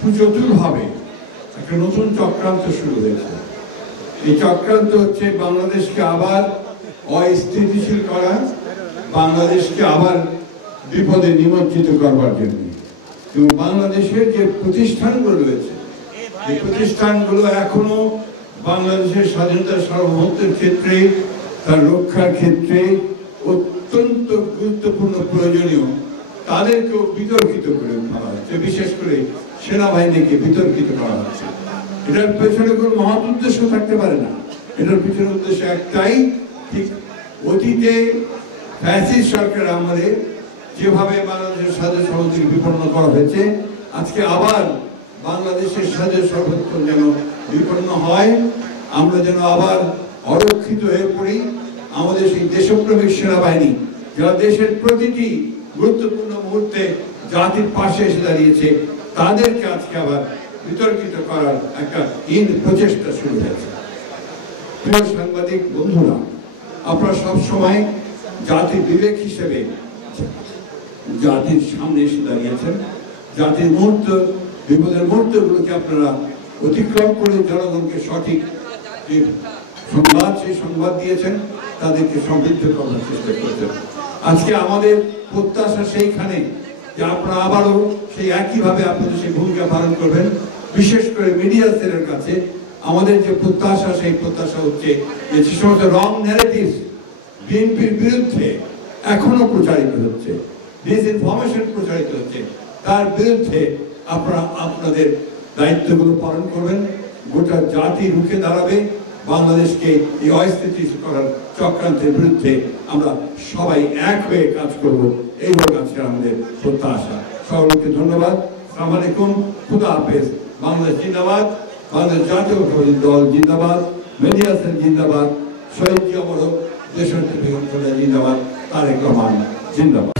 সুচতুরভাবে একটা নতুন চক্রান্ত শুরু হয়েছে। এই চক্রান্ত হচ্ছে বাংলাদেশকে আবার অস্থিতিশীল করা, বাংলাদেশকে আবার বিপদে নিমজ্জিত করবার জন্য। এবং বাংলাদেশের যে প্রতিষ্ঠানগুলো রয়েছে, এই প্রতিষ্ঠানগুলো এখনো বাংলাদেশের স্বাধীনতা সার্বভৌমত্বের ক্ষেত্রে, তার রক্ষার ক্ষেত্রে অত্যন্ত গুরুত্বপূর্ণ প্রয়োজনীয়, তাদেরকেও বিতর্কিত করে ফেলা হচ্ছে। বিশেষ করে সেনাবাহিনীকে বিতর্কিত করা হচ্ছে। এটার পেছনে কোনো মহৎ উদ্দেশ্য থাকতে পারে না। এটার পিছনে উদ্দেশ্য একটাই, ঠিক অতীতে ফ্যাসিস্ট সরকার আমলে যেভাবে বাংলাদেশের স্বাধীন সার্বভৌমত্বকে বিপন্ন করা হয়েছে, আজকে আবার বাংলাদেশের স্বাধীন সার্বভৌমত্ব যেন বিপন্ন হয়, আমরা যেন আবার অরক্ষিত হয়ে পড়ি। আমাদের সেই দেশপ্রেমিক সেনাবাহিনী, যারা দেশের প্রতিটি গুরুত্বপূর্ণ মুহূর্তে জাতির পাশে এসে দাঁড়িয়েছে, তাদেরকে আজকে আবার বিতর্কিত করার একটা প্রচেষ্টা শুরু হয়েছে। প্রিয় সাংবাদিক বন্ধুরা, আপনারা সবসময় জাতির বিবেক হিসেবে জাতির সামনে এসে দাঁড়িয়েছেন। জাতির মুহূর্ত, বিপদের মুহূর্তগুলোকে আপনারা অতিক্রম করে জনগণকে সঠিক যে সংবাদ, সেই সংবাদ দিয়েছেন, তাদেরকে সমৃদ্ধ করার চেষ্টা করেছেন। আজকে আমাদের প্রত্যাশা সেইখানে যে আপনারা আবারও সেই একইভাবে আপনাদের সেই ভূমিকা পালন করবেন। বিশেষ করে মিডিয়া সেলের কাছে আমাদের যে প্রত্যাশা, সেই প্রত্যাশা হচ্ছে যে সমস্ত রং ন্যারেটিভস বিএনপির বিরুদ্ধে এখনো প্রচারিত হচ্ছে, ডিসইনফরমেশন প্রচারিত হচ্ছে, তার বিরুদ্ধে আপনারা আপনাদের দায়িত্বগুলো পালন করবেন। গোটা জাতি রুখে দাঁড়াবে। বাংলাদেশকে এই অস্থিতিশীল করার চক্রান্তের বিরুদ্ধে আমরা সবাই এক হয়ে কাজ করব, এই হোক আজকে আমাদের প্রত্যাশা। সকলকে ধন্যবাদ। আসসালামু আলাইকুম। খুদা হাফেজ। বাংলাদেশ জিন্দাবাদ। বাংলাদেশ জাতীয়তাবাদী দল জিন্দাবাদ। মিডিয়া সেল জিন্দাবাদ। শহীদ জিয়া অমর হোক। দেশনেত্রী বেগম খালেদা জিন্দাবাদ। তারেক রহমান জিন্দাবাদ।